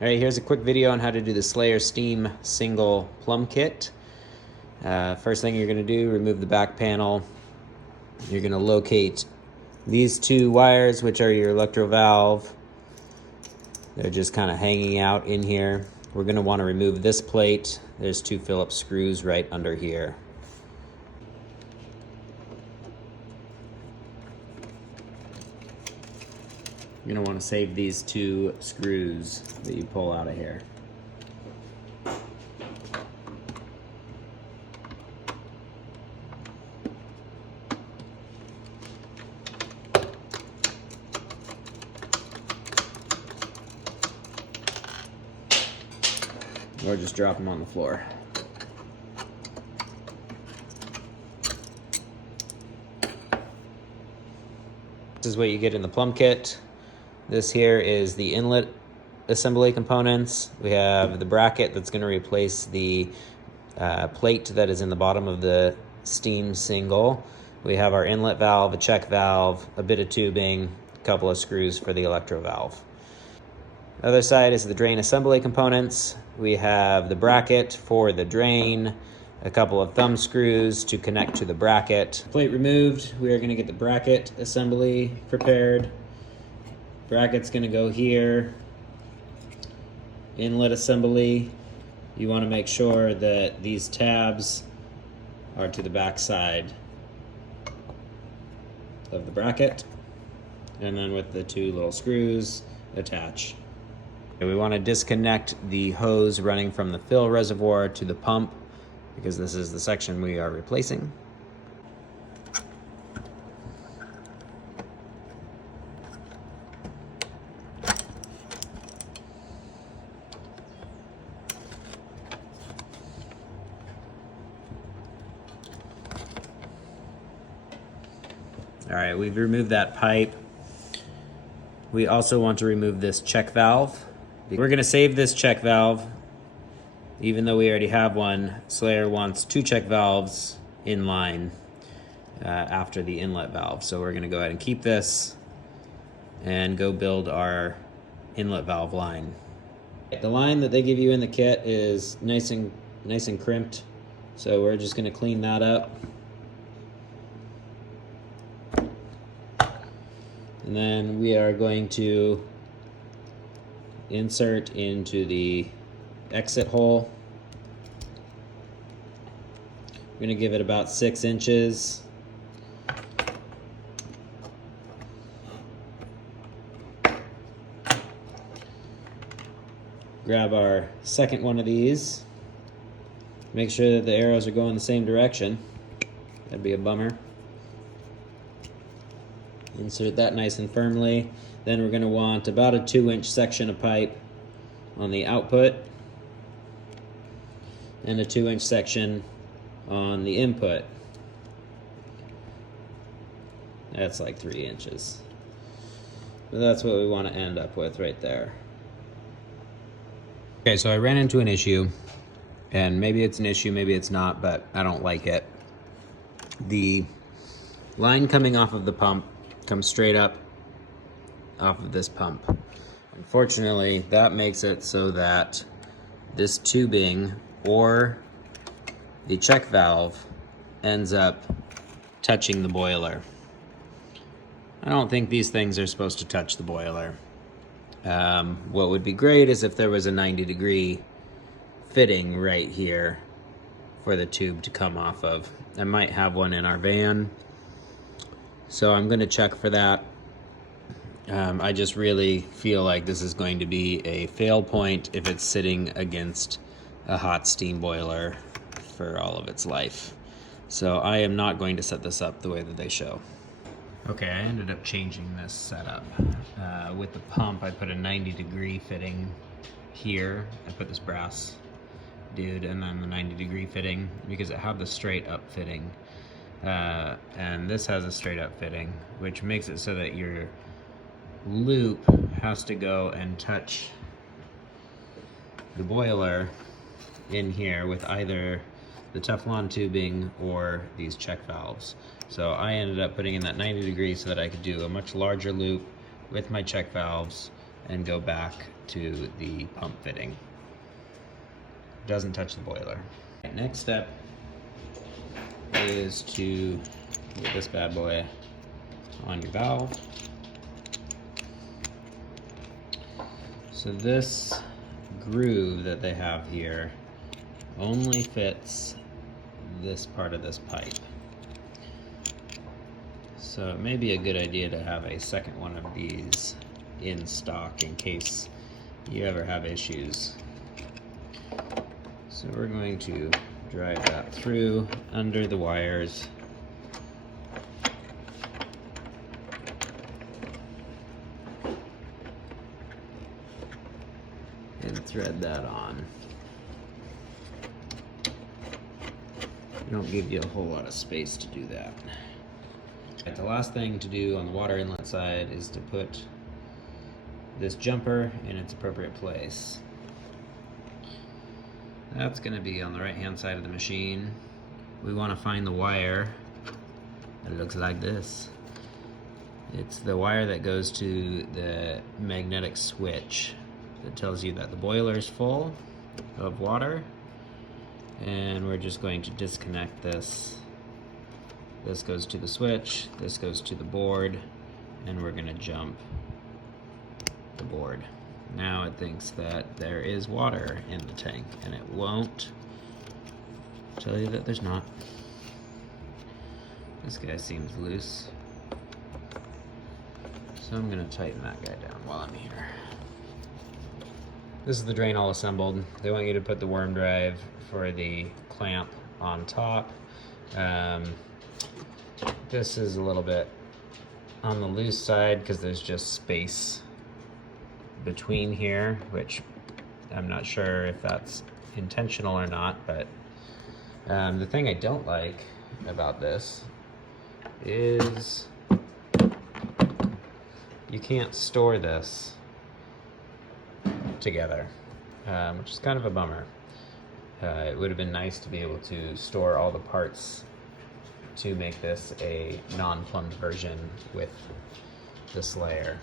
All right, here's a quick video on how to do the Slayer Steam single plumb kit. First thing you're gonna do, remove the back panel. You're gonna locate these two wires, which are your electro valve. They're just kind of hanging out in here. We're gonna wanna remove this plate. There's two Phillips screws right under here. You're gonna wanna save these two screws that you pull out of here. Or just drop them on the floor. This is what you get in the plumb kit. This here is the inlet assembly components. We have the bracket that's going to replace the plate that is in the bottom of the steam single. We have our inlet valve, a check valve, a bit of tubing, a couple of screws for the electro valve. Other side is the drain assembly components. We have the bracket for the drain, a couple of thumb screws to connect to the bracket. Plate removed, we are going to get the bracket assembly prepared. Bracket's going to go here. Inlet assembly, you want to make sure that these tabs are to the back side of the bracket, and then with the two little screws attach. We want to disconnect the hose running from the fill reservoir to the pump, because this is the section we are replacing. All right, we've removed that pipe. We also want to remove this check valve. We're gonna save this check valve. Even though we already have one, Slayer wants two check valves in line after the inlet valve. So we're gonna go ahead and keep this and go build our inlet valve line. The line that they give you in the kit is nice and crimped. So we're just gonna clean that up. And then we are going to insert into the exit hole. We're going to give it about 6 inches. Grab our second one of these. Make sure that the arrows are going the same direction. That'd be a bummer. Insert that nice and firmly. Then we're going to want about a 2-inch section of pipe on the output and a 2-inch section on the input. That's like 3 inches. But that's what we want to end up with right there. Okay, so I ran into an issue, and maybe it's an issue, maybe it's not, but I don't like it. The line coming off of the pump comes straight up off of this pump. Unfortunately, that makes it so that this tubing or the check valve ends up touching the boiler. I don't think these things are supposed to touch the boiler. What would be great is if there was a 90-degree fitting right here for the tube to come off of. I might have one in our van, so I'm going to check for that. I just really feel like this is going to be a fail point if it's sitting against a hot steam boiler for all of its life. So I am not going to set this up the way that they show. Okay, I ended up changing this setup. With the pump, I put a 90-degree fitting here. I put this brass dude and then the 90-degree fitting because it had the straight up fitting. And this has a straight up fitting, which makes it so that your loop has to go and touch the boiler in here with either the Teflon tubing or these check valves. So I ended up putting in that 90 degrees so that I could do a much larger loop with my check valves and go back to the pump fitting. Doesn't touch the boiler. Next step is to get this bad boy on your valve. So this groove that they have here only fits this part of this pipe. So it may be a good idea to have a second one of these in stock in case you ever have issues. So we're going to drive that through under the wires. And thread that on. They don't give you a whole lot of space to do that. The last thing to do on the water inlet side is to put this jumper in its appropriate place. That's going to be on the right hand side of the machine. We want to find the wire that looks like this. It's the wire that goes to the magnetic switch that tells you that the boiler is full of water, and we're just going to disconnect this. This goes to the switch, this goes to the board, and we're going to jump the board. Now it thinks that there is water in the tank, and it won't tell you that there's not. This guy seems loose, so I'm going to tighten that guy down while I'm here. This is the drain all assembled. They want you to put the worm drive for the clamp on top. This is a little bit on the loose side because there's just space between here, which I'm not sure if that's intentional or not, but the thing I don't like about this is you can't store this together, which is kind of a bummer. It would have been nice to be able to store all the parts to make this a non-plumbed version with this layer.